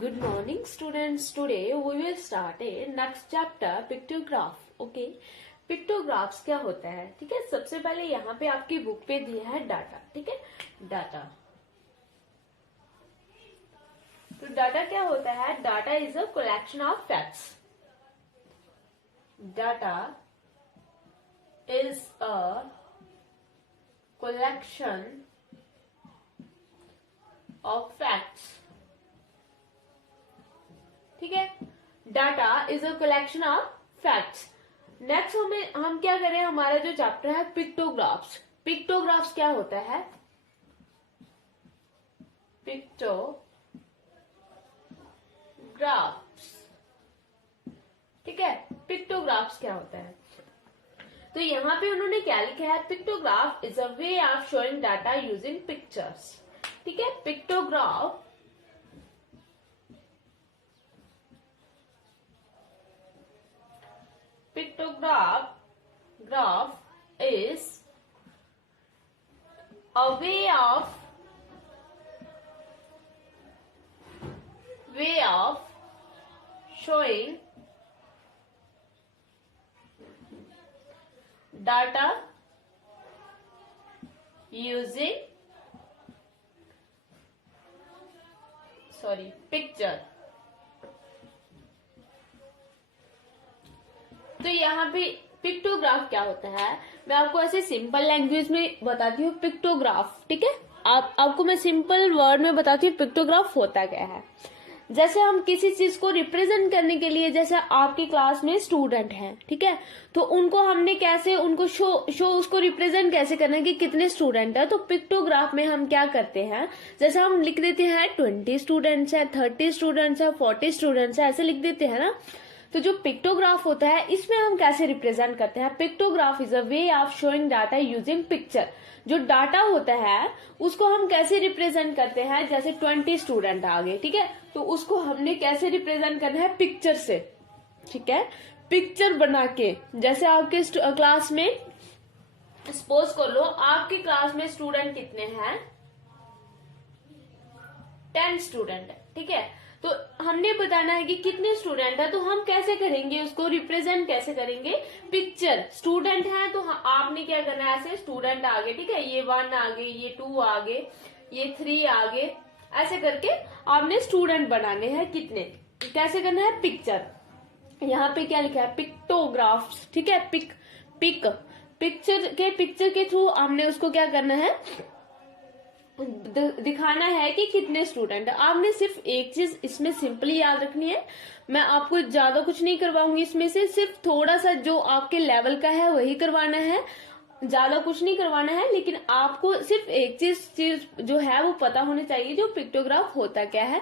Good morning, students. Today we will start a next chapter, pictograph. Okay, pictographs क्या होता है? ठीक है, सबसे पहले यहाँ पे आपकी बुक पे दिया है डाटा. ठीक है, डाटा. तो डाटा क्या होता है? Data is a collection of facts. Data is a collection of facts. ठीक है, data is a collection of facts. Next हम क्या करें? हमारा जो चैप्टर है पिक्टोग्राफ्स. पिक्टोग्राफ्स क्या होता है? पिक्टोग्राफ्स. ठीक है, पिक्टोग्राफ्स क्या होता है? तो यहां पे उन्होंने क्या लिखा है? Pictograph is a way of showing data using pictures. ठीक है, pictograph graph is a way of showing data using picture. तो यहाँ पे पिक्टोग्राफ क्या होता है? मैं आपको ऐसे सिंपल लैंग्वेज में बताती हूँ पिक्टोग्राफ. ठीक है, आपको मैं सिंपल वर्ड में बताती हूँ पिक्टोग्राफ होता क्या है. जैसे हम किसी चीज को रिप्रेजेंट करने के लिए, जैसे आपकी क्लास में स्टूडेंट हैं, ठीक है, तो उनको हमने कैसे उनको शो उसको रिप्रेजेंट कैसे करना है कि कितने स्टूडेंट है. तो पिक्टोग्राफ में हम क्या करते हैं? जैसे हम लिख देते हैं 20 स्टूडेंट्स है, 30 स्टूडेंट्स है, 40 स्टूडेंट्स है, ऐसे लिख देते हैं ना. तो जो पिक्टोग्राफ होता है इसमें हम कैसे रिप्रेजेंट करते हैं? Pictograph is a way of showing data using picture. जो डाटा होता है उसको हम कैसे रिप्रेजेंट करते हैं? जैसे 20 स्टूडेंट आ गए, ठीक है, तो उसको हमने कैसे रिप्रेजेंट करना है? पिक्चर से. ठीक है, पिक्चर बना के. जैसे आपके क्लास में सपोज कर लो आपकी क्लास में स्टूडेंट कितने हैं? 10 स्टूडेंट है. ठीक है, तो हमने बताना है कि कितने स्टूडेंट है. तो हम कैसे करेंगे उसको रिप्रेजेंट? कैसे करेंगे? पिक्चर. स्टूडेंट है तो आपने क्या करना है? ऐसे स्टूडेंट आगे, ठीक है, ये 1 आगे, ये 2 आगे, ये 3 आगे, ऐसे करके आपने स्टूडेंट बनाने हैं. कितने? कैसे करना है? पिक्चर. यहाँ पे क्या लिखा है? पिक्टोग्राफ्स. ठीक है, पिक्चर के थ्रू हमने उसको क्या करना है? दिखाना है कि कितने स्टूडेंट है. आपने सिर्फ एक चीज इसमें सिंपली याद रखनी है. मैं आपको ज्यादा कुछ नहीं करवाऊंगी इसमें से, सिर्फ थोड़ा सा जो आपके लेवल का है वही करवाना है, ज्यादा कुछ नहीं करवाना है. लेकिन आपको सिर्फ एक चीज जो है वो पता होनी चाहिए, जो पिक्टोग्राफ होता क्या है.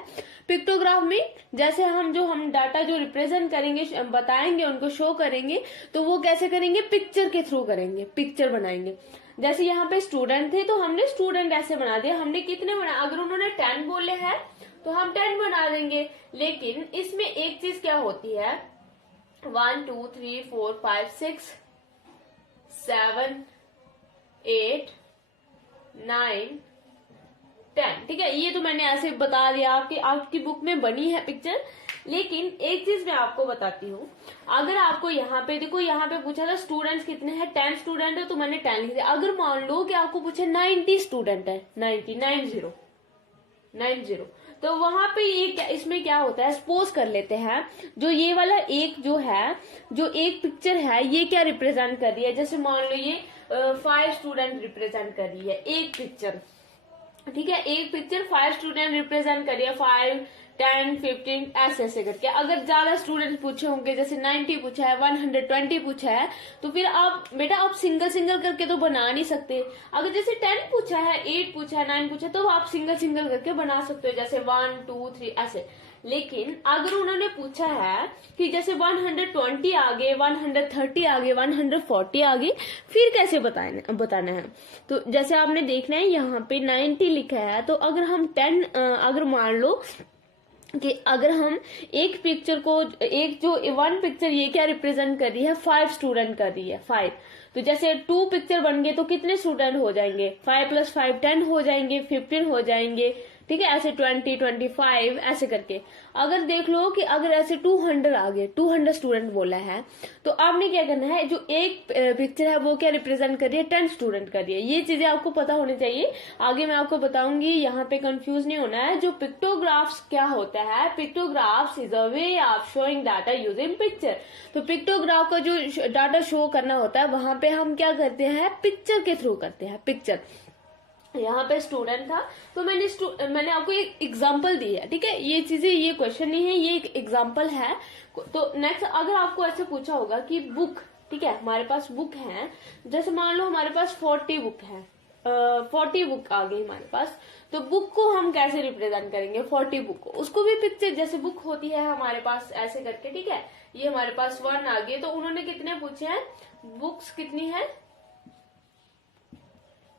पिक्टोग्राफ में जैसे हम डाटा जो रिप्रेजेंट करेंगे, बताएंगे, उनको शो करेंगे, तो वो कैसे करेंगे? पिक्चर के थ्रू करेंगे, पिक्चर बनाएंगे. जैसे यहाँ पे स्टूडेंट थे तो हमने स्टूडेंट ऐसे बना दिया. हमने कितने बना? अगर उन्होंने 10 बोले हैं तो हम 10 बना देंगे. लेकिन इसमें एक चीज क्या होती है? 1 2 3 4 5 6 7 8 9 10. ठीक है, ये तो मैंने ऐसे बता दिया आपकी बुक में बनी है पिक्चर. लेकिन एक चीज मैं आपको बताती हूँ. अगर आपको यहाँ पे देखो, यहाँ पे पूछा था स्टूडेंट्स कितने हैं? 10 स्टूडेंट है तो मैंने 10 लिख दिया. अगर मान लो कि आपको पूछे 90 स्टूडेंट है, 90, तो वहां पे इसमें क्या होता है? सपोज कर लेते हैं जो ये वाला एक जो एक पिक्चर है, ये क्या रिप्रेजेंट कर रही है? जैसे मान लो ये 5 स्टूडेंट रिप्रेजेंट कर रही है एक पिक्चर. ठीक है, एक पिक्चर 5 स्टूडेंट रिप्रेजेंट करिए, 5 10 15 ऐसे करके. अगर ज्यादा स्टूडेंट पूछे होंगे, जैसे 90 पूछा है, 120 पूछा है, तो फिर आप सिंगल करके तो बना नहीं सकते. अगर जैसे 10 पूछा है, 8 पूछा है, 9 पूछा है, तो आप सिंगल करके बना सकते हो, जैसे 1 2 3 ऐसे. लेकिन अगर उन्होंने पूछा है कि जैसे 120 आगे, 130 आगे, 140 आगे, फिर कैसे बताना है? तो जैसे आपने देखना है यहाँ पे 90 लिखा है, तो अगर हम 10 अगर मान लो कि अगर हम एक पिक्चर को, एक जो 1 पिक्चर ये क्या रिप्रेजेंट कर रही है? 5 स्टूडेंट कर रही है, 5. तो जैसे 2 पिक्चर बन गए तो कितने स्टूडेंट हो जाएंगे? 5 + 5 10 हो जाएंगे, 15 हो जाएंगे, ठीक है, ऐसे 20, 25 ऐसे करके। अगर देख लो कि अगर ऐसे 200 आ गए, 200 स्टूडेंट बोला है, तो आपने क्या करना है, जो एक पिक्चर है वो क्या रिप्रेजेंट कर रही है, 10 स्टूडेंट कर रही है। ये चीजें आपको पता होनी चाहिए, आगे मैं आपको बताऊंगी, यहाँ पे कंफ्यूज नहीं होना है। जो पिक्टोग्राफ्स क्या होता है, pictographs is a way of showing data using picture. तो पिक्टोग्राफ का जो डाटा शो करना होता है, वहां पे हम क्या करते हैं, पिक्चर के थ्रू करते हैं। पिक्चर, यहाँ पे स्टूडेंट था तो मैंने आपको एक एग्जांपल दी है, ठीक है। ये चीजें, ये क्वेश्चन नहीं है, ये एक एग्जांपल है। तो नेक्स्ट, अगर आपको ऐसे पूछा होगा कि बुक, ठीक है, हमारे पास बुक है, जैसे मान लो हमारे पास 40 बुक है, 40 बुक आ गई हमारे पास, तो बुक को हम कैसे रिप्रेजेंट करेंगे, 40 बुक को, उसको भी पिक्चर जैसे बुक होती है हमारे पास ऐसे करके, ठीक है। ये हमारे पास 1 आ गई, तो उन्होंने कितने पूछे हैं, बुक्स कितनी है,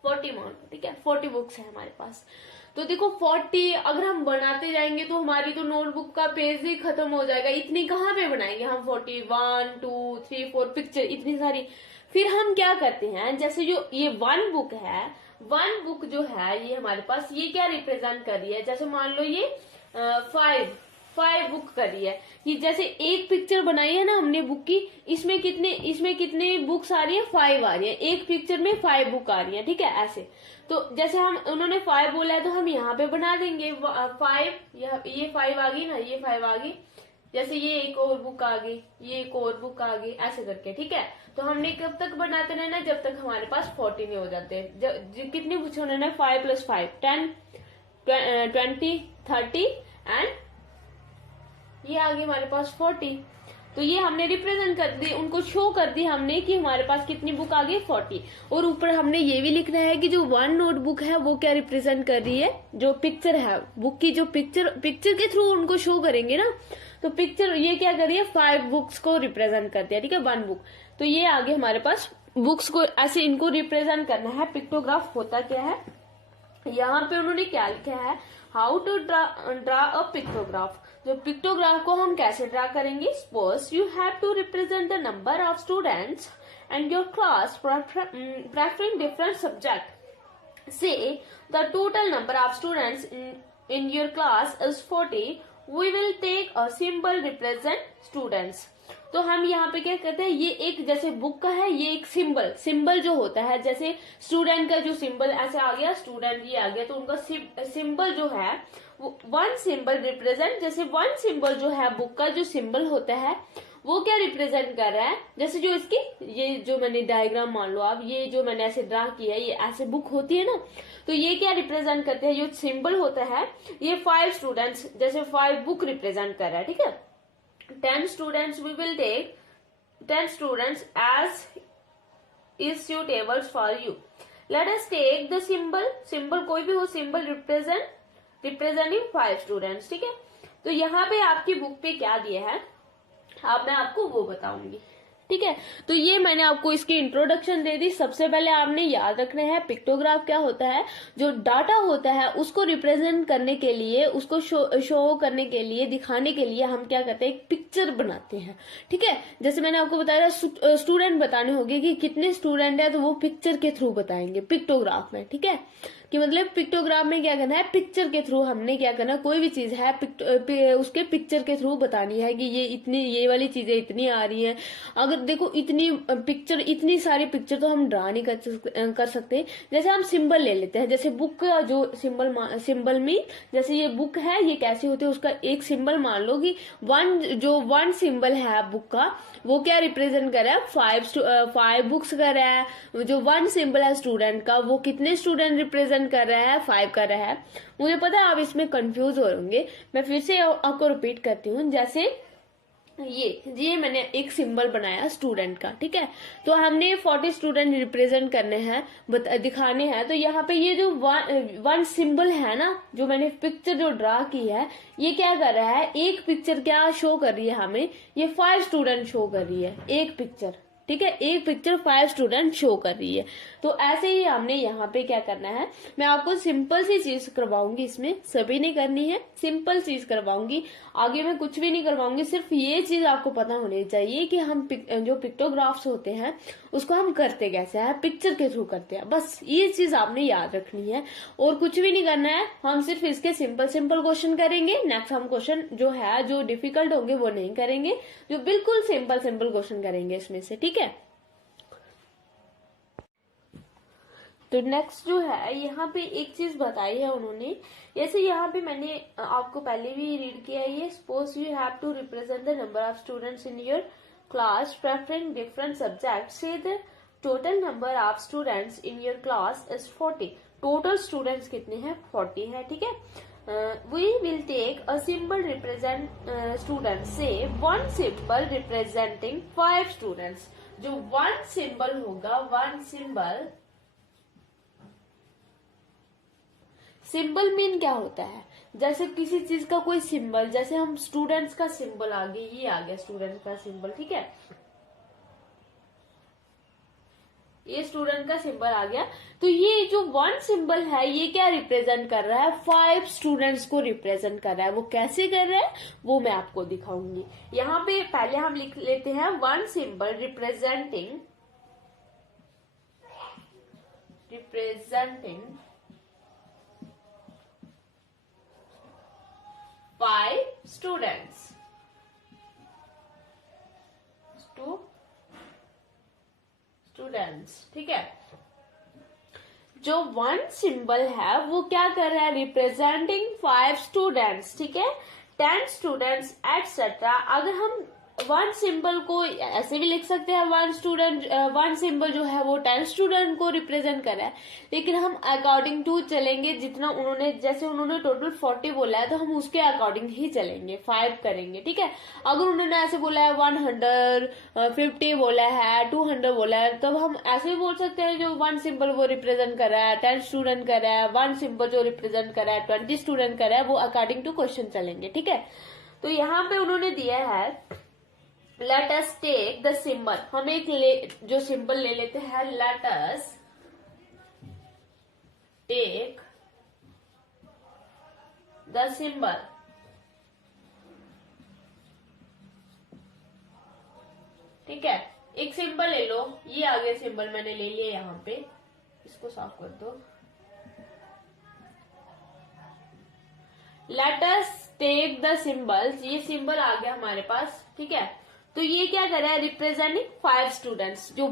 40 मान, ठीक है, 40 बुक्स है हमारे पास। तो देखो 40 अगर हम बनाते जाएंगे तो हमारी तो नोटबुक का पेज ही खत्म हो जाएगा, इतनी कहाँ पे बनाएंगे हम, 40, 1, 2, 3, 4 पिक्चर इतनी सारी। फिर हम क्या करते हैं, जैसे जो ये 1 बुक है, 1 बुक जो है ये हमारे पास, ये क्या रिप्रेजेंट कर रही है, जैसे मान लो ये 5 बुक कर रही है। कि जैसे एक पिक्चर बनाई है ना हमने बुक की, इसमें कितने बुक्स आ रही है, 5 आ रही है, एक पिक्चर में 5 बुक आ रही है, ठीक है, ऐसे। तो जैसे हम, उन्होंने 5 बोला है तो हम यहाँ पे बना देंगे 5, ये 5 आ गई ना, ये 5 आ गई, जैसे ये एक और बुक आ गई, ये एक और बुक आ गई, ऐसे करके, ठीक है। तो हमने कब तक बनाते रहना, जब तक हमारे पास 40 नहीं हो जाते। कितनी पूछे उन्होंने, 5 + 5 10, 20, 30 एंड ये आ गई हमारे पास 40। तो ये हमने रिप्रेजेंट कर दी, उनको शो कर दी हमने कि हमारे पास कितनी बुक आ गई, 40। और ऊपर हमने ये भी लिखना है कि जो 1 नोटबुक है वो क्या रिप्रेजेंट कर रही है, जो पिक्चर है बुक की, जो पिक्चर के थ्रू उनको शो करेंगे ना, तो पिक्चर ये क्या कर रही है, 5 बुक्स को रिप्रेजेंट करती है, ठीक है, 1 बुक। तो ये आगे हमारे पास बुक्स को ऐसे इनको रिप्रेजेंट करना है। पिक्टोग्राफ होता क्या है, यहाँ पे उन्होंने क्या लिखा है, how to draw a pictograph. जो पिक्टोग्राफ को हम कैसे ड्रा करेंगे, suppose you have to represent the number of students and your class preferring different subject. Say the total number of students in your class is 40, we will take a symbol represent students। तो हम यहाँ पे क्या करते हैं, ये एक जैसे बुक का है, ये एक सिंबल जो होता है, जैसे स्टूडेंट का जो सिंबल ऐसे आ गया, स्टूडेंट ये आ गया, तो उनका सिंबल जो है वो 1 सिंबल रिप्रेजेंट, जैसे 1 सिंबल जो है बुक का जो सिंबल होता है वो क्या रिप्रेजेंट कर रहा है, जैसे जो इसकी, ये जो मैंने डायग्राम मान लो आप, ये जो मैंने ऐसे ड्रा किया है, ये ऐसे बुक होती है ना, तो ये क्या रिप्रेजेंट करते हैं, जो सिंबल होता है ये 5 स्टूडेंट्स, जैसे 5 बुक रिप्रेजेंट कर रहा है, ठीक है। 10 students we will take 10 students as is suitable for you. Let us take the symbol कोई भी हो, सिंबल रिप्रेजेंटिंग 5 स्टूडेंट्स, ठीक है। तो यहाँ पे आपकी बुक पे क्या दिया है, अब मैं आपको वो बताऊंगी, ठीक है। तो ये मैंने आपको इसकी इंट्रोडक्शन दे दी। सबसे पहले आपने याद रखना है पिक्टोग्राफ क्या होता है, जो डाटा होता है उसको रिप्रेजेंट करने के लिए, उसको शो करने के लिए, दिखाने के लिए हम क्या करते हैं, एक पिक्चर बनाते हैं, ठीक है। जैसे मैंने आपको बताया स्टूडेंट बताने होंगे कि कितने स्टूडेंट है, तो वो पिक्चर के थ्रू बताएंगे पिक्टोग्राफ में, ठीक है। कि मतलब पिक्टोग्राफ में क्या करना है, पिक्चर के थ्रू हमने क्या करना, कोई भी चीज है उसके पिक्चर के थ्रू बतानी है कि ये वाली चीजें इतनी आ रही है। अगर देखो इतनी सारी पिक्चर तो हम ड्रा नहीं कर सकते। जैसे हम सिंबल ले लेते हैं, जैसे बुक का जो सिंबल में, जैसे ये बुक है, ये कैसे होते हैं, उसका एक सिंबल मान लो कि 1 सिंबल है बुक का, वो क्या रिप्रेजेंट कर रहा है, 5 बुक्स कर रहा है। जो 1 सिंबल है स्टूडेंट का, वो कितने स्टूडेंट रिप्रेजेंट कर रहा है, 5 कर रहा है। मुझे पता है आप इसमें कंफ्यूज हो होंगे, मैं फिर से आपको रिपीट करती हूँ। जैसे ये मैंने एक सिंबल बनाया स्टूडेंट का, ठीक है। तो हमने 40 स्टूडेंट रिप्रेजेंट करने हैं, दिखाने हैं। तो यहाँ पे ये जो 1 सिंबल है ना, जो मैंने पिक्चर जो ड्रा की है, ये क्या कर रहा है, एक पिक्चर क्या शो कर रही है हमें, ये 5 स्टूडेंट शो कर रही है, एक पिक्चर, ठीक है, एक पिक्चर 5 स्टूडेंट शो कर रही है। तो ऐसे ही हमने यहाँ पे क्या करना है, मैं आपको सिंपल सी चीज करवाऊंगी, इसमें सभी ने करनी है, सिंपल चीज करवाऊंगी, आगे मैं कुछ भी नहीं करवाऊंगी। सिर्फ ये चीज आपको पता होनी चाहिए कि हम जो पिक्टोग्राफ्स होते हैं उसको हम करते कैसे हैं, पिक्चर के थ्रू करते हैं, बस ये चीज आपने याद रखनी है और कुछ भी नहीं करना है। हम सिर्फ इसके सिंपल सिंपल क्वेश्चन करेंगे। नेक्स्ट हम क्वेश्चन जो है जो डिफिकल्ट होंगे वो नहीं करेंगे, जो बिल्कुल सिंपल सिंपल क्वेश्चन करेंगे इसमें से, ठीक है। तो नेक्स्ट जो है यहाँ पे एक चीज बताई है उन्होंने, जैसे यहाँ पे मैंने आपको पहले भी रीड किया है ये, suppose you have to represent the number of students in your class preferring different subject, say the total number of students in your class is 40। Total students कितने हैं, 40 है, ठीक है। We will take a symbol represent students, say one symbol representing 5 students। जो one symbol होगा, one symbol mean क्या होता है, जैसे किसी चीज का कोई सिंबल, जैसे हम स्टूडेंट्स का सिंबल आ गया, ये आ गया स्टूडेंट्स का सिंबल, ठीक है, ये स्टूडेंट का सिंबल आ गया। तो ये जो वन सिंबल है ये क्या रिप्रेजेंट कर रहा है, 5 स्टूडेंट्स को रिप्रेजेंट कर रहा है। वो कैसे कर रहा है वो मैं आपको दिखाऊंगी। यहाँ पे पहले हम लिख लेते हैं वन सिंबल रिप्रेजेंटिंग 5 स्टूडेंट्स, ठीक है। जो वन सिंबल है वो क्या कर रहा है, रिप्रेजेंटिंग 5 स्टूडेंट्स, ठीक है, 10 स्टूडेंट्स एटसेट्रा। अगर हम वन सिंबल को ऐसे भी लिख सकते हैं, वन सिंबल जो है वो 10 स्टूडेंट को रिप्रेजेंट कर रहा है, लेकिन हम अकॉर्डिंग टू चलेंगे जितना उन्होंने, जैसे उन्होंने टोटल 40 बोला है तो हम उसके अकॉर्डिंग ही चलेंगे, 5 करेंगे, ठीक है। अगर उन्होंने ऐसे बोला है 150 बोला है, 200 बोला है, तब हम ऐसे भी बोल सकते हैं जो वन सिंबल वो रिप्रेजेंट कर रहा है 10 स्टूडेंट कर रहा है, वन सिंबल जो रिप्रेजेंट कर रहा है 20 स्टूडेंट कर रहा है, वो अकॉर्डिंग टू क्वेश्चन चलेंगे, ठीक है। तो यहाँ पे उन्होंने दिया है let us take the symbol, हम एक जो सिंबल ले लेते हैं, let us take the symbol, ठीक है। एक सिंबल ले लो, ये आगे सिंबल मैंने ले लिया, यहाँ पे इसको साफ कर दो। let us take the symbols, ये सिंबल आ गया हमारे पास, ठीक है। तो ये क्या कर रहा है, रिप्रेजेंटिंग 5 स्टूडेंट्स। जो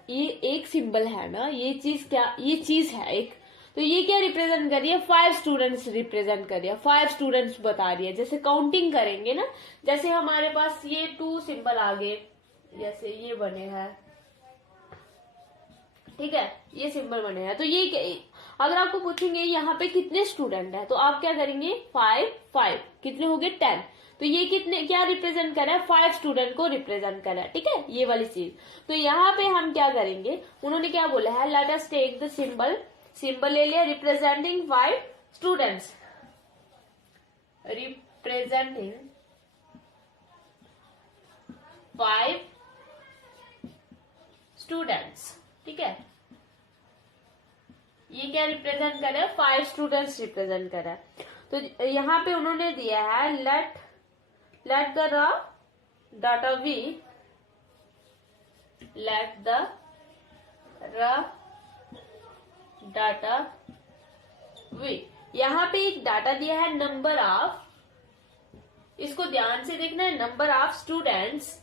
ये एक सिंबल है ना, ये चीज क्या, ये चीज है एक, तो ये क्या रिप्रेजेंट कर रही है, 5 स्टूडेंट्स रिप्रेजेंट कर रही है, 5 स्टूडेंट्स बता रही है। जैसे काउंटिंग करेंगे ना, जैसे हमारे पास ये 2 सिंबल आ गए, जैसे ये बने हैं, ठीक है, ये सिंबल बने हैं। तो ये अगर आपको पूछेंगे यहाँ पे कितने स्टूडेंट है, तो आप क्या करेंगे, 5 कितने हो गए, 10। तो ये कितने क्या रिप्रेजेंट कर रहा है, 5 स्टूडेंट को रिप्रेजेंट कर रहा है, ठीक है, ये वाली चीज। तो यहाँ पे हम क्या करेंगे, उन्होंने क्या बोला है, let us take the symbol ले लिया रिप्रेजेंटिंग 5 स्टूडेंट्स, रिप्रेजेंटिंग 5 स्टूडेंट्स, ठीक है। ये क्या रिप्रेजेंट कर रहा है, 5 स्टूडेंट्स रिप्रेजेंट कर रहा है। तो यहाँ पे उन्होंने दिया है let the data be, let the data be. यहाँ पे एक डाटा दिया है नंबर ऑफ, इसको ध्यान से देखना है, नंबर ऑफ स्टूडेंट्स,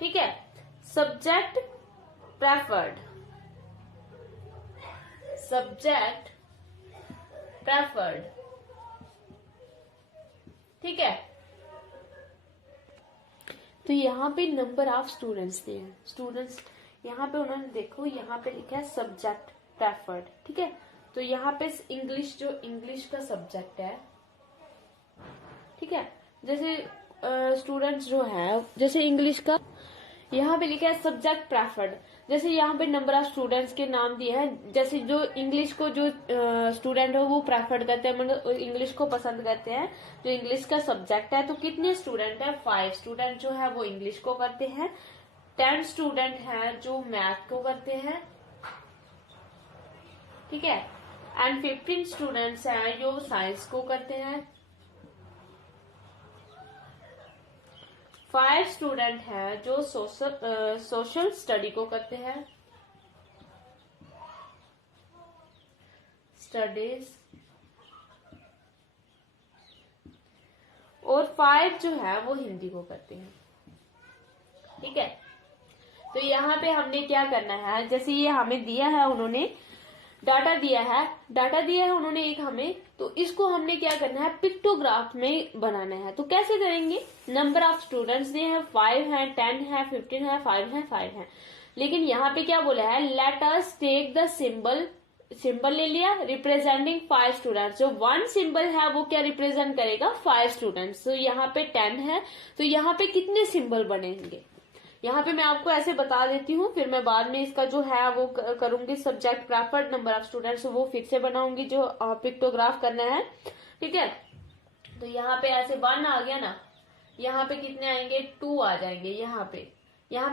ठीक है, सब्जेक्ट प्रेफर्ड, ठीक है। तो यहाँ पे नंबर ऑफ स्टूडेंट्स दिए हैं, स्टूडेंट्स यहाँ पे उन्होंने देखो यहाँ पे लिखा है सब्जेक्ट प्रेफर्ड, ठीक है। तो यहाँ पे इंग्लिश, जो इंग्लिश का सब्जेक्ट है, ठीक है, जैसे स्टूडेंट्स जो है, जैसे इंग्लिश का यहाँ पे लिखा है सब्जेक्ट प्रेफर्ड, जैसे यहाँ पे नंबर ऑफ स्टूडेंट्स के नाम दिए हैं, जैसे जो इंग्लिश को जो स्टूडेंट हो वो प्रेफर करते हैं, मतलब इंग्लिश को पसंद करते हैं, जो इंग्लिश का सब्जेक्ट है, तो कितने स्टूडेंट है? 5 स्टूडेंट जो है वो इंग्लिश को करते हैं, 10 स्टूडेंट हैं जो मैथ को करते हैं, ठीक है, एंड 15 स्टूडेंट्स हैं जो साइंस को करते हैं, 5 स्टूडेंट हैं जो सोशल स्टडी को करते हैं, स्टडीज, और 5 जो है वो हिंदी को करते हैं, ठीक है। तो यहाँ पे हमने क्या करना है, जैसे ये हमें दिया है, उन्होंने डाटा दिया है उन्होंने एक हमें, तो इसको हमने क्या करना है, पिक्टोग्राफ में बनाना है। तो कैसे करेंगे? नंबर ऑफ स्टूडेंट्स दिए हैं, 5 हैं, 10 है, 15 है, 5 है, लेकिन यहाँ पे क्या बोला है, let us take the symbol ले लिया रिप्रेजेंटिंग 5 स्टूडेंट्स। जो 1 सिंबल है वो क्या रिप्रेजेंट करेगा? 5 स्टूडेंट्स। तो यहाँ पे 10 है, तो यहाँ पे कितने सिंबल बनेंगे? यहाँ पे मैं आपको ऐसे बता देती हूँ, फिर मैं बाद में इसका जो है वो करूंगी, subject preferred number of students वो फिर से बनाऊंगी जो पिक्टोग्राफ करना है, ठीक है। तो यहाँ पे ऐसे 1 आ गया ना, यहाँ पे कितने आएंगे? 2 आ जाएंगे। यहाँ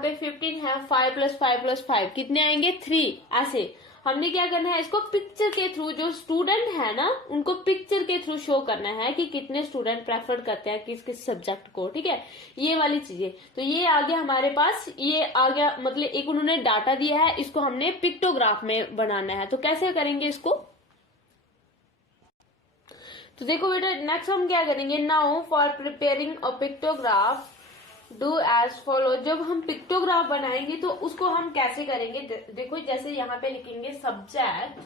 पे 15 है, 5 + 5 + 5 कितने आएंगे? 3। ऐसे हमने क्या करना है, इसको पिक्चर के थ्रू, जो स्टूडेंट है ना उनको पिक्चर के थ्रू शो करना है कि कितने स्टूडेंट प्रेफर करते हैं किस किस सब्जेक्ट को, ठीक है, ये वाली चीजें। तो ये आ गया हमारे पास, ये आ गया, मतलब एक उन्होंने डाटा दिया है, इसको हमने पिक्टोग्राफ में बनाना है। तो कैसे करेंगे इसको? तो देखो बेटा, नेक्स्ट हम क्या करेंगे, now for preparing a pictograph do as follow. जब हम पिक्टोग्राफ बनाएंगे तो उसको हम कैसे करेंगे? देखो, जैसे यहाँ पे लिखेंगे subject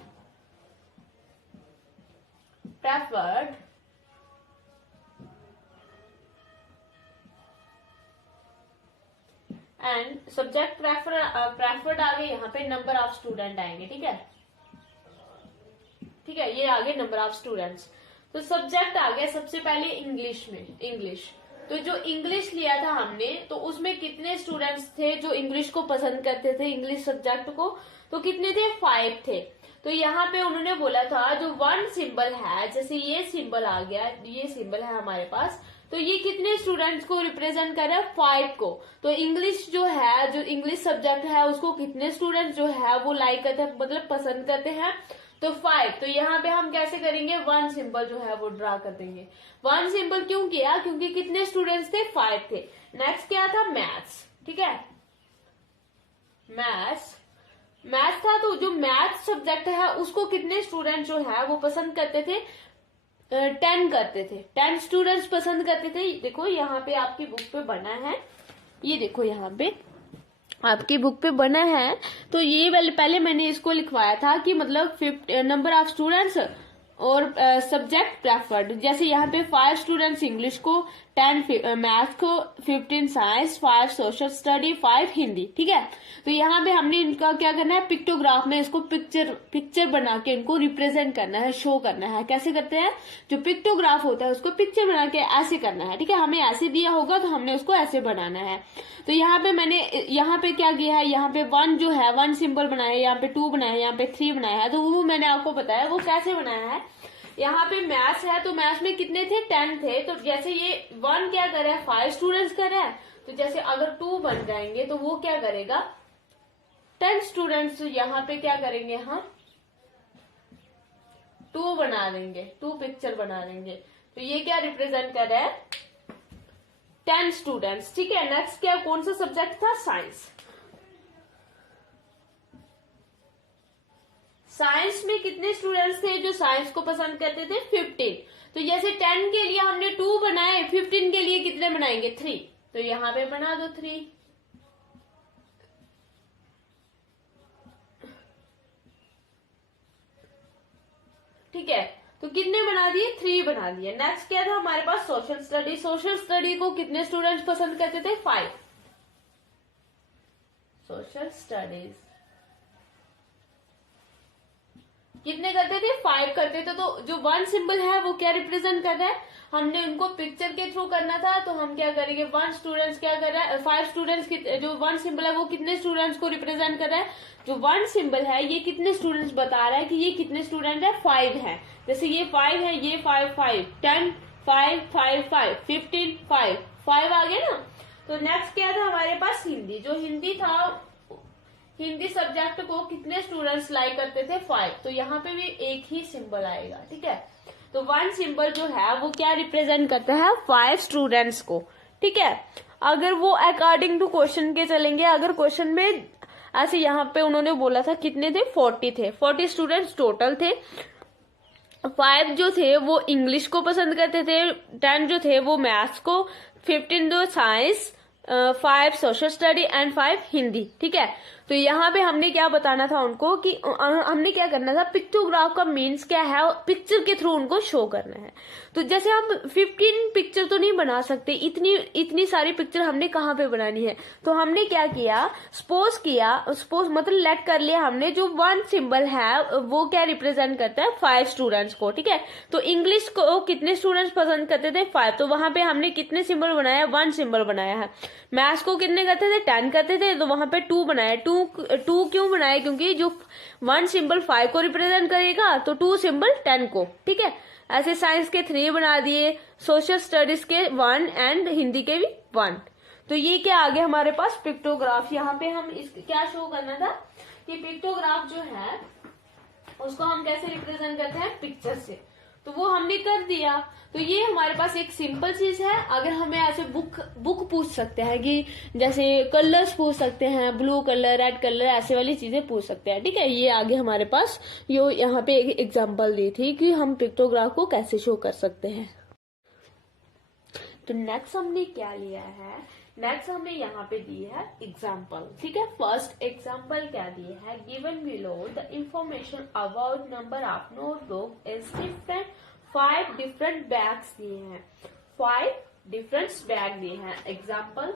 preferred and subject preferred आगे यहाँ पे नंबर ऑफ स्टूडेंट आएंगे, ठीक है, ये आगे नंबर ऑफ स्टूडेंट्स। तो सब्जेक्ट आ गया सबसे पहले इंग्लिश में, इंग्लिश। तो जो इंग्लिश लिया था हमने, तो उसमें कितने स्टूडेंट्स थे जो इंग्लिश को पसंद करते थे, इंग्लिश सब्जेक्ट को? तो कितने थे? 5 थे। तो यहाँ पे उन्होंने बोला था जो 1 सिंबल है, जैसे ये सिंबल आ गया, ये सिंबल है हमारे पास, तो ये कितने स्टूडेंट्स को रिप्रेजेंट कर रहा है? 5 को। तो इंग्लिश जो है, जो इंग्लिश सब्जेक्ट है, उसको कितने स्टूडेंट जो है वो लाइक करते हैं, मतलब पसंद करते हैं? तो 5। तो यहाँ पे हम कैसे करेंगे? 1 सिंबल जो है वो ड्रा कर देंगे। 1 सिंबल क्यों किया? क्योंकि कितने स्टूडेंट्स थे? 5 थे। नेक्स्ट क्या था? मैथ्स, ठीक है, मैथ्स था। तो जो मैथ्स सब्जेक्ट है उसको कितने स्टूडेंट जो है वो पसंद करते थे? 10 करते थे, 10 स्टूडेंट्स पसंद करते थे। देखो यहाँ पे आपकी बुक पे बना है, ये देखो यहाँ पे आपकी बुक पे बना है। तो ये पहले मैंने इसको लिखवाया था कि मतलब नंबर ऑफ स्टूडेंट्स और सब्जेक्ट प्रेफर्ड। जैसे यहाँ पे 5 स्टूडेंट्स इंग्लिश को, 10 मैथ को, 15 साइंस, 5 सोशल स्टडी, 5 हिंदी, ठीक है। तो यहाँ पे हमने इनका क्या करना है, पिक्टोग्राफ में इसको पिक्चर बना के इनको रिप्रेजेंट करना है, शो करना है। कैसे करते हैं? जो पिक्टोग्राफ होता है उसको पिक्चर बना के ऐसे करना है, ठीक है। हमें ऐसे दिया होगा तो हमने उसको ऐसे बनाना है। तो यहाँ पे मैंने यहाँ पे क्या किया है, यहाँ पे 1 जो है 1 सिंबल बनाया है, यहाँ पे 2 बनाया है, यहाँ पे 3 बनाया है। तो वो मैंने आपको बताया वो कैसे बनाया है। यहाँ पे मैथ्स है, तो मैथ्स में कितने थे? 10 थे। तो जैसे ये 1 क्या कर रहा है, 5 स्टूडेंट्स कर रहा है, तो जैसे अगर 2 बन जाएंगे तो वो क्या करेगा, 10 स्टूडेंट्स यहाँ पे क्या करेंगे, हम 2 बना देंगे, 2 पिक्चर बना देंगे। तो ये क्या रिप्रेजेंट कर रहा है, 10 स्टूडेंट्स, ठीक है। नेक्स्ट क्या, कौन सा सब्जेक्ट था? साइंस। साइंस में कितने स्टूडेंट्स थे जो साइंस को पसंद करते थे? 15। तो जैसे 10 के लिए हमने 2 बनाए, 15 के लिए कितने बनाएंगे? 3। तो यहाँ पे बना दो 3, ठीक है। तो कितने बना दिए? 3 बना दिए। नेक्स्ट क्या था हमारे पास? Social study. सोशल स्टडी को कितने स्टूडेंट्स पसंद करते थे? 5। सोशल स्टडीज कितने करते थे, 5 करते थे। तो जो 1 सिंबल है वो क्या रिप्रेजेंट कर रहा है, हमने उनको पिक्चर के थ्रू करना था, तो हम क्या करेंगे, 1 स्टूडेंट्स क्या कर रहा है, 5 स्टूडेंट्स, जो 1 सिंबल है वो कितने स्टूडेंट्स को रिप्रेजेंट कर रहा है, जो 1 सिंबल है ये कितने स्टूडेंट्स बता रहा है कि ये कितने स्टूडेंट है, 5 है। जैसे ये 5 है, ये 5 5 10 5 5 5 15 5 5 आ गया ना। तो नेक्स्ट क्या था हमारे पास, हिंदी। जो हिंदी था, हिंदी सब्जेक्ट को कितने स्टूडेंट्स लाइक करते थे, 5। तो यहाँ पे भी एक ही सिंबल आएगा, ठीक है। तो 1 सिंबल जो है वो क्या रिप्रेजेंट करता है, 5 स्टूडेंट्स को, ठीक है। अगर वो अकॉर्डिंग टू क्वेश्चन के चलेंगे, अगर क्वेश्चन में ऐसे यहाँ पे उन्होंने बोला था कितने थे, 40 थे, 40 स्टूडेंट्स टोटल थे। 5 जो थे वो इंग्लिश को पसंद करते थे, 10 जो थे वो मैथ्स को, 15 जो science, 5 social study and 5 Hindi, ठीक है। तो यहाँ पे हमने क्या बताना था उनको कि हमने क्या करना था, पिक्टोग्राफ का मीन्स क्या है, पिक्चर के थ्रू उनको शो करना है। तो जैसे हम 15 पिक्चर तो नहीं बना सकते, इतनी सारी पिक्चर हमने कहाँ पे बनानी है। तो हमने क्या किया, सपोज मतलब लेट कर लिया हमने, जो 1 सिंबल है वो क्या रिप्रेजेंट करता है, 5 स्टूडेंट्स को, ठीक है। तो इंग्लिश को कितने स्टूडेंट्स पसंद करते थे, 5। तो वहां पे हमने कितने सिंबल बनाया, 1 सिंबल बनाया है। मैथ्स को कितने करते थे, 10 करते थे, तो वहां पे 2 बनाया। 2 क्यों बनाया, क्योंकि जो 1 सिंबल 5 को रिप्रेजेंट करेगा, तो 2 सिंबल 10 को, ठीक है। ऐसे साइंस के 3 बना दिए, सोशल स्टडीज के 1 एंड हिंदी के भी 1। तो ये क्या आ गया हमारे पास, पिक्टोग्राफ। यहाँ पे हम इस क्या शो करना था कि पिक्टोग्राफ जो है उसको हम कैसे रिप्रेजेंट करते हैं, पिक्चर से। तो वो हमने कर दिया। तो ये हमारे पास एक सिंपल चीज है। अगर हमें ऐसे बुक पूछ सकते हैं कि जैसे कलर्स पूछ सकते हैं, ब्लू कलर, रेड कलर, ऐसे वाली चीजें पूछ सकते हैं, ठीक है। ये आगे हमारे पास यो यहाँ पे एक एग्जांपल दी थी कि हम पिक्टोग्राफ को कैसे शो कर सकते हैं। तो नेक्स्ट हमने क्या लिया है, नेक्स्ट हमें यहाँ पे दी है एग्जाम्पल, ठीक है। फर्स्ट एग्जाम्पल क्या दिए है, given below the information about number of notebook is different, 5 different bags दिए हैं, 5 डिफरेंट बैग दिए हैं। एग्जाम्पल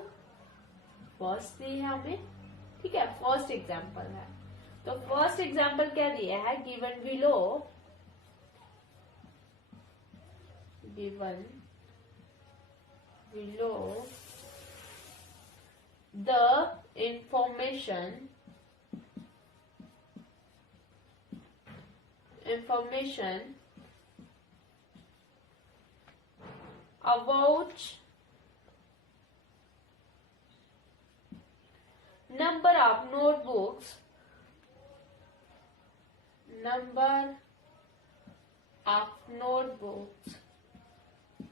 फर्स्ट दी है हमें, ठीक है, फर्स्ट एग्जाम्पल है। तो फर्स्ट एग्जाम्पल क्या दिया है, given below, given below the information about number of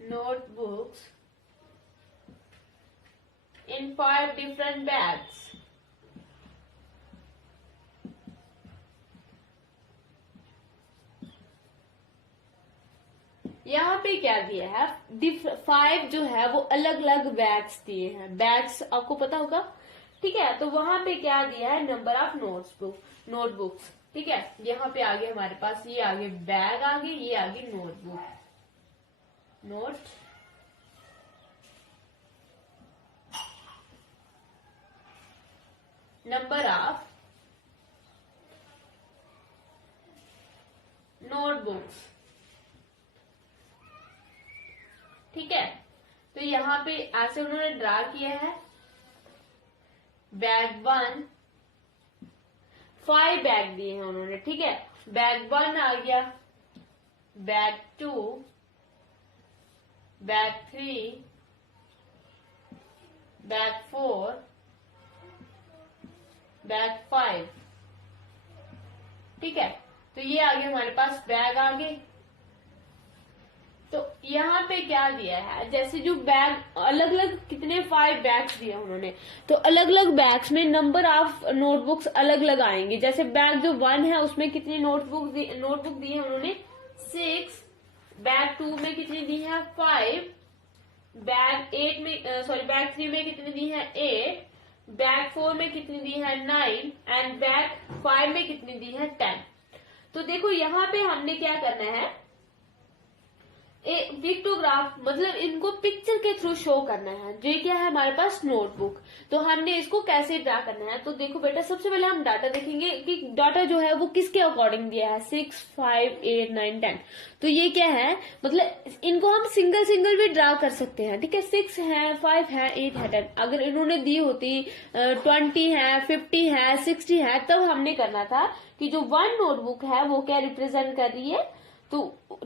notebooks in 5 different bags. यहाँ पे क्या दिया है, 5 जो है वो अलग अलग बैग्स दिए हैं। बैग्स आपको पता होगा, ठीक है। तो वहां पे क्या दिया है, नंबर ऑफ नोटबुक्स, ठीक है। यहाँ पे आगे हमारे पास ये आगे बैग आगे, ये आगे नोटबुक, नंबर ऑफ नोटबुक्स, ठीक है। तो यहाँ पे ऐसे उन्होंने ड्रा किया है, बैग 1, 5 बैग दिए हैं उन्होंने, ठीक है। बैग 1 आ गया, बैग 2, बैग 3, बैग 4, बैग 5, ठीक है। तो ये आगे हमारे पास बैग आगे। तो यहाँ पे क्या दिया है, जैसे जो बैग अलग अलग कितने 5 बैग्स दिए उन्होंने, तो अलग अलग बैग्स में नंबर ऑफ नोटबुक्स अलग अलग आएंगे। जैसे बैग जो 1 है उसमें कितनी नोटबुक दी है उन्होंने, 6। बैग 2 में कितनी दी है, 5। बैग 3 में कितनी दी है, 8। बैग 4 में कितनी दी है, 9। एंड बैग 5 में कितनी दी है, 10। तो देखो यहाँ पे हमने क्या करना है, पिक्टोग्राफ मतलब इनको पिक्चर के थ्रू शो करना है। जो क्या है हमारे पास नोटबुक, तो हमने इसको कैसे ड्रा करना है। तो देखो बेटा, सबसे पहले हम डाटा देखेंगे कि डाटा जो है वो किसके अकॉर्डिंग दिया है, 6, 5, 8, 9, 10। तो ये क्या है, मतलब इनको हम सिंगल सिंगल भी ड्रा कर सकते हैं, ठीक है। 6 है, 5 है, 8 है, 10। अगर इन्होंने दी होती 20 है, 50 है, 60 है, तब हमने करना था कि जो 1 नोटबुक है वो क्या रिप्रेजेंट कर रही है, तो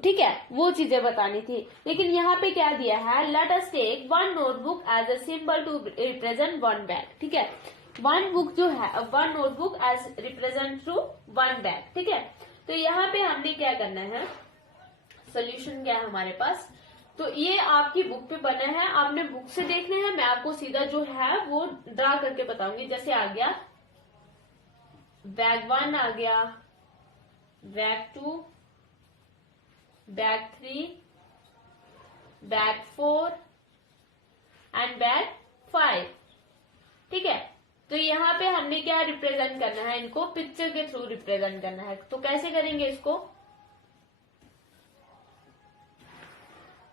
ठीक है, वो चीजें बतानी थी। लेकिन यहाँ पे क्या दिया है, let us take 1 notebook as a symbol to represent 1 bag, ठीक है। 1 बुक जो है, 1 notebook as represent to 1 bag, ठीक है। तो यहाँ पे हमने क्या करना है, सोल्यूशन क्या है हमारे पास। तो ये आपकी बुक पे बना है, आपने बुक से देखना है। मैं आपको सीधा जो है वो ड्रा करके बताऊंगी। जैसे आ गया बैग 1, आ गया bag 2, bag 3, bag 4 and bag 5, ठीक है। तो यहाँ पे हमने क्या रिप्रेजेंट करना है, इनको पिक्चर के थ्रू रिप्रेजेंट करना है। तो कैसे करेंगे इसको,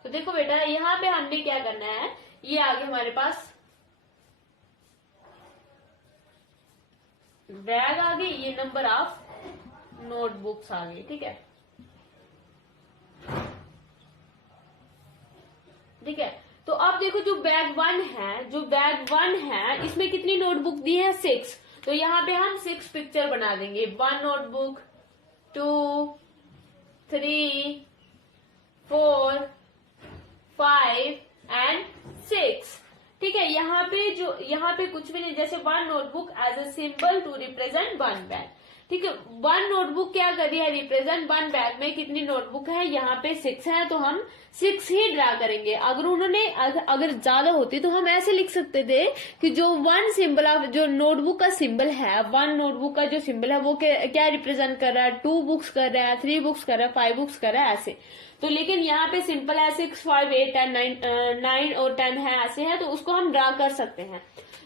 तो देखो बेटा, यहाँ पे हमने क्या करना है, ये आगे हमारे पास बैग आ गई, ये नंबर ऑफ नोटबुक्स आ गई, ठीक है, ठीक है। तो अब देखो जो बैग 1 है, जो बैग 1 है, इसमें कितनी नोटबुक दी है, 6। तो यहाँ पे हम 6 पिक्चर बना देंगे। 1 नोटबुक, 2, 3, 4, 5 एंड 6, ठीक है। यहाँ पे कुछ भी नहीं, जैसे 1 notebook as a symbol to represent 1 bag, ठीक है। 1 नोटबुक क्या कर रही है, रिप्रेजेंट 1 बैग में कितनी नोटबुक है, यहाँ पे 6 है, तो हम 6 ही ड्रा करेंगे। अगर ज्यादा होती तो हम ऐसे लिख सकते थे कि जो 1 सिंबल ऑफ जो नोटबुक का सिंबल है, 1 नोटबुक का जो सिंबल है वो क्या रिप्रेजेंट कर रहा है, 2 बुक्स कर रहा है, 3 बुक्स कर रहा है, 5 बुक्स कर रहा है, ऐसे। तो लेकिन यहाँ पे सिंपल है, 6, 5, 8, 10, 9 और 10 है, ऐसे है, तो उसको हम ड्रा कर सकते हैं।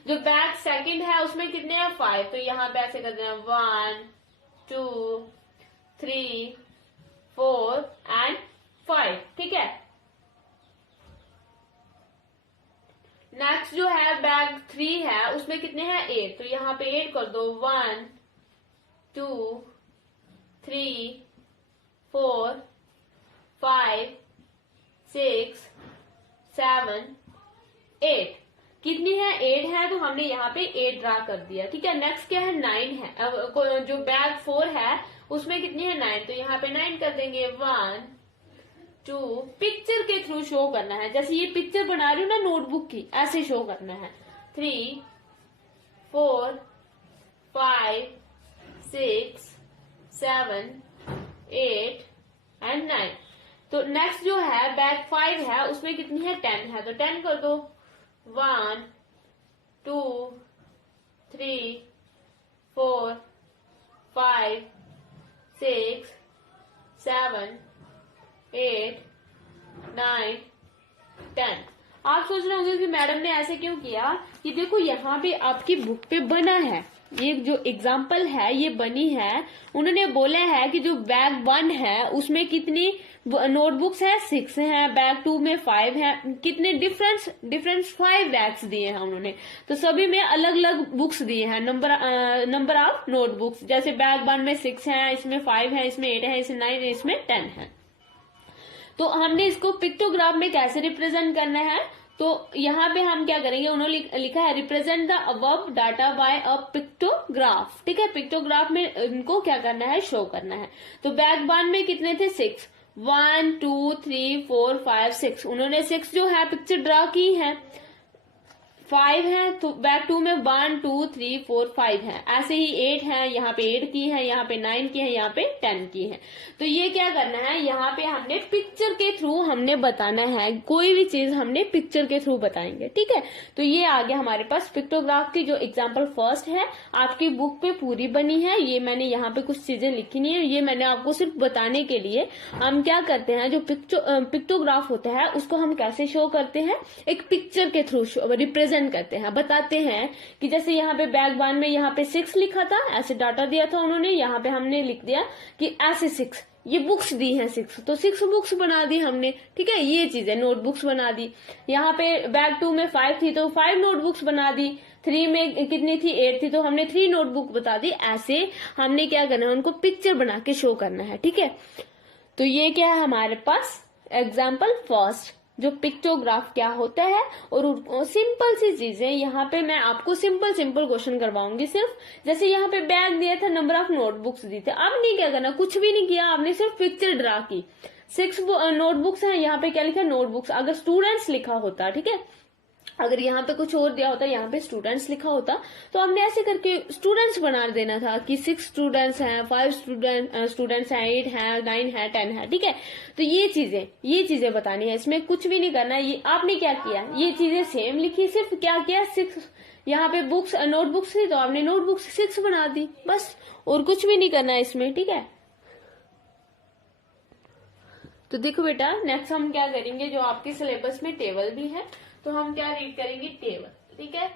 जो बैग 2 है उसमें कितने हैं, 5, तो यहाँ पे ऐसे करते हैं 1, 2, 3, 4 एंड 5, ठीक है। नेक्स्ट जो है बैग 3 है, उसमें कितने हैं, 8, तो यहाँ पे 8 कर दो, 1, 2, 3, 4, 5, 6, 7, 8, कितनी है, 8 है, तो हमने यहाँ पे 8 ड्रा कर दिया, ठीक है। नेक्स्ट क्या है, 9 है। अब जो बैग 4 है उसमें कितनी है, 9, तो यहाँ पे 9 कर देंगे। 1, 2, पिक्चर के थ्रू शो करना है, jैसे ये पिक्चर बना रही हूँ ना नोटबुक की, ऐसे शो करना है। 3, 4, 5, 6, 7, 8 एंड 9। तो नेक्स्ट जो है बैग 5 है, उसमें कितनी है, 10 है, तो 10 कर दो। 1, 2, 3, 4, 5, 6, 7, 8, 9, 10। आप सोच रहे होंगे कि मैडम ने ऐसे क्यों किया, कि देखो यहाँ पे आपकी बुक पे बना है, ये जो एग्जाम्पल है ये बनी है, उन्होंने बोला है कि जो बैग 1 है उसमें कितनी नोटबुक्स है, 6 है, बैग 2 में 5 है, कितने डिफरेंट 5 बैग्स दिए हैं उन्होंने, तो सभी में अलग अलग बुक्स दिए हैं, नंबर ऑफ नोटबुक्स। जैसे बैग 1 में 6 है, इसमें 5 है, इसमें 8 है, इसमें 9 है, इसमें 10 है। तो हमने इसको पिक्टोग्राफ में कैसे रिप्रेजेंट करना है, तो यहाँ पे हम क्या करेंगे, उन्होंने लिखा है represent the above data by a pictograph, ठीक है। पिक्टोग्राफ में इनको क्या करना है, शो करना है। तो बैग 1 में कितने थे, 6, 1, 2, 3, 4, 5, 6, उन्होंने 6 जो है पिक्चर ड्रा की है। 5 है, तो बैग 2 में 1, 2, 3, 4, 5 है, ऐसे ही 8 है, यहाँ पे 8 की है, यहाँ पे 9 की है, यहाँ पे 10 की है। तो ये क्या करना है, यहाँ पे हमने पिक्चर के थ्रू हमने बताना है, कोई भी चीज हमने पिक्चर के थ्रू बताएंगे, ठीक है। तो ये आ गया हमारे पास पिक्टोग्राफ की जो एग्जाम्पल फर्स्ट है, आपकी बुक पे पूरी बनी है। ये मैंने यहाँ पे कुछ चीजें लिखी नहीं है, ये मैंने आपको सिर्फ बताने के लिए। हम क्या करते हैं, जो पिक्टोग्राफ होता है उसको हम कैसे शो करते हैं, एक पिक्चर के थ्रू रिप्रेजेंट करते हैं, बताते हैं कि जैसे यहाँ पे बैग 1 में यहाँ पे 6 लिखा था, ऐसे डाटा दिया था उन्होंने, यहाँ पे हमने लिख दिया कि ऐसे 6, ये बुक्स दी हैं 6, तो 6 बुक्स बना दी हमने, ठीक है। ये चीज है, नोटबुक्स बना दी। यहाँ पे बैग 2 में 5 थी तो 5 नोटबुक्स बना दी। 3 में कितनी थी, 8 थी, तो हमने 3 नोटबुक बता दी। ऐसे हमने क्या करना है, उनको पिक्चर बना के शो करना है, ठीक है। तो ये क्या है हमारे पास एग्जाम्पल फर्स्ट, जो पिक्टोग्राफ क्या होता है। और सिंपल सी चीजें यहाँ पे मैं आपको सिंपल क्वेश्चन करवाऊंगी सिर्फ। जैसे यहाँ पे बैग दिया था, नंबर ऑफ नोटबुक्स दी थे, आपने क्या करना, कुछ भी नहीं किया, आपने सिर्फ पिक्चर ड्रा की। 6 नोटबुक्स हैं, यहाँ पे क्या लिखा, नोटबुक्स। अगर स्टूडेंट्स लिखा होता, ठीक है, अगर यहाँ पे कुछ और दिया होता, यहाँ पे स्टूडेंट्स लिखा होता, तो हमने ऐसे करके स्टूडेंट्स बना देना था कि 6 स्टूडेंट्स हैं, 5 स्टूडेंट्स हैं, 8 हैं, 9 हैं, 10 है, ठीक है। तो ये चीजें बतानी है, इसमें कुछ भी नहीं करना। ये आपने क्या किया, ये चीजें सेम लिखी, सिर्फ क्या किया, 6 यहाँ पे बुक्स नोटबुक्स थी तो आपने नोटबुक्स 6 बना दी, बस, और कुछ भी नहीं करना है इसमें, ठीक है। तो देखो बेटा, नेक्स्ट हम क्या करेंगे, जो आपके सिलेबस में टेबल भी है, तो हम क्या रीड करेंगे, टेबल, ठीक है।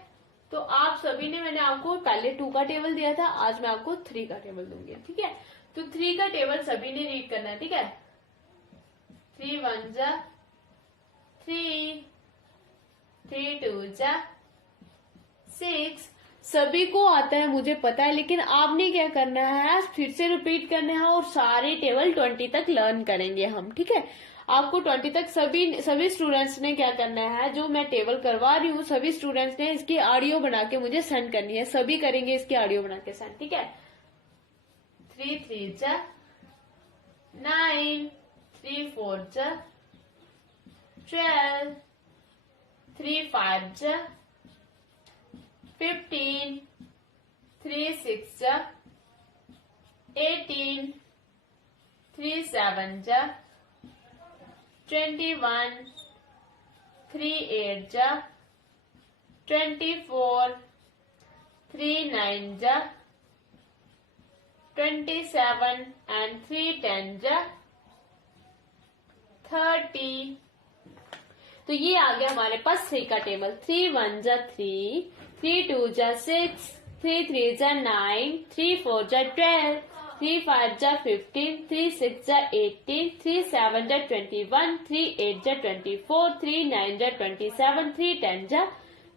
तो आप सभी ने, मैंने आपको पहले 2 का टेबल दिया था, आज मैं आपको 3 का टेबल दूंगी, ठीक है। तो 3 का टेबल सभी ने रीड करना है, ठीक है। 3 1 जा 3, 3 2 जा 6, सभी को आता है मुझे पता है, लेकिन आपने क्या करना है, फिर से रिपीट करना है और सारे टेबल 20 तक लर्न करेंगे हम, ठीक है। आपको 20 तक सभी स्टूडेंट्स ने क्या करना है, जो मैं टेबल करवा रही हूँ, सभी स्टूडेंट्स ने इसकी ऑडियो बना के मुझे सेंड करनी है, सभी करेंगे इसकी ऑडियो बना के सेंड, ठीक है। 3 3 जा 9, 3 4 जा 12, 3 5 जा 15, 3 6 जा 18, 3 7 जा 21, 3 8 जा 24, 3 9 जा 27 and 3 10 जा 30। तो ये आ गया हमारे पास 3 का टेबल। 3 1 जा 3, 3 2 जा 6, 3 3 जा 9, 3 4 जा 12, 3 5 जा 15, 3 6 जा 18, 3 7 जा 21, 3 8 जा 24, 3 9 जा 27, 3 10 जा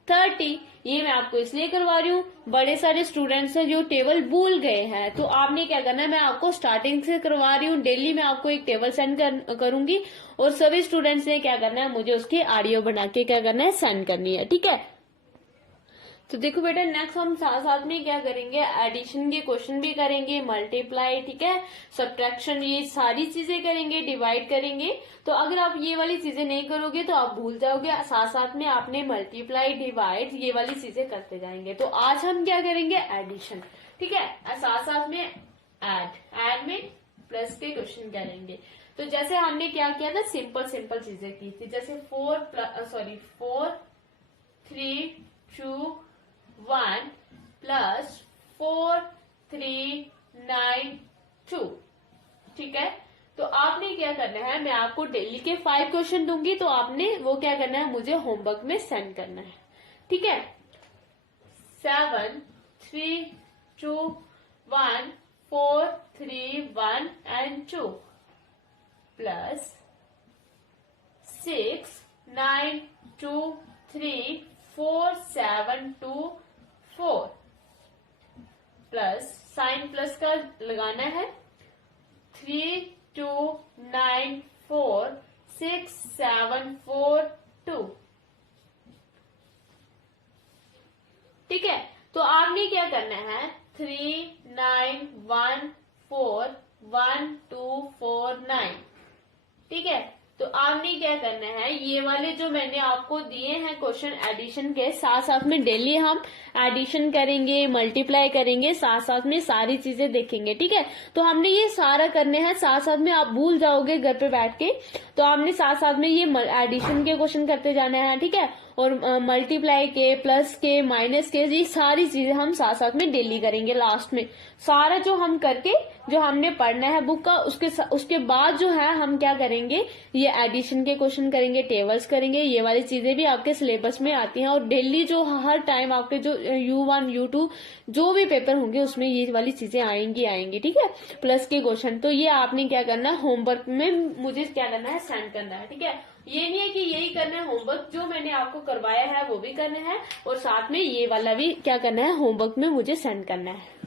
30। ये मैं आपको इसलिए करवा रही हूँ, बड़े सारे स्टूडेंट्स हैं जो टेबल भूल गए हैं, तो आपने क्या करना है, मैं आपको स्टार्टिंग से करवा रही हूँ। डेली मैं आपको एक टेबल सेंड करूंगी और सभी स्टूडेंट्स ने क्या करना है, मुझे उसकी ऑडियो बना के क्या करना है, सेंड करनी है, ठीक है। तो देखो बेटा, नेक्स्ट हम साथ में क्या करेंगे, एडिशन के क्वेश्चन भी करेंगे, मल्टीप्लाई, ठीक है, सब्ट्रैक्शन, ये सारी चीजें करेंगे, डिवाइड करेंगे। तो अगर आप ये वाली चीजें नहीं करोगे तो आप भूल जाओगे, साथ में आपने मल्टीप्लाई, डिवाइड, ये वाली चीजें करते जाएंगे। तो आज हम क्या करेंगे, एडिशन, ठीक है, साथ में ऐड में प्लस के क्वेश्चन करेंगे। तो जैसे हमने क्या किया था, सिंपल चीजें की थी, जैसे 4 3 2 1 प्लस 4 3 9 2, ठीक है। तो आपने क्या करना है, मैं आपको डेली के 5 क्वेश्चन दूंगी, तो आपने वो क्या करना है, मुझे होमवर्क में सेंड करना है, ठीक है। 7 3 2 1 4 3 1 and 2 plus 6 9 2 3 4 7 2 4 plus sign plus का लगाना है, 3 2 9 4 6 7 4 2, ठीक है। तो आपने क्या करना है, 3 9 1 4 1 2 4 9, ठीक है। तो आपने क्या करना है, ये वाले जो मैंने आपको दिए हैं क्वेश्चन एडिशन के, साथ में डेली हम एडिशन करेंगे, मल्टीप्लाई करेंगे, साथ में सारी चीजें देखेंगे, ठीक है। तो हमने ये सारा करने हैं, साथ में आप भूल जाओगे घर पे बैठ के, तो आपने साथ साथ में ये एडिशन के क्वेश्चन करते जाना है, ठीक है। और मल्टीप्लाई के, प्लस के, माइनस के, ये सारी चीजें हम साथ साथ में डेली करेंगे। लास्ट में सारा जो हम करके जो हमने पढ़ना है बुक का, उसके बाद जो है हम क्या करेंगे, ये एडिशन के क्वेश्चन करेंगे, टेबल्स करेंगे, ये वाली चीजें भी आपके सिलेबस में आती हैं। और डेली जो हर टाइम आपके जो U1 U2 जो भी पेपर होंगे उसमें ये वाली चीजें आएंगी, ठीक है। प्लस के क्वेश्चन तो ये आपने क्या करना है, होमवर्क में मुझे क्या करना है, सेंड करना है, ठीक है। ये नहीं है कि यही करना है, होमवर्क जो मैंने आपको करवाया है वो भी करना है और साथ में ये वाला भी क्या करना है, होमवर्क में मुझे सेंड करना है।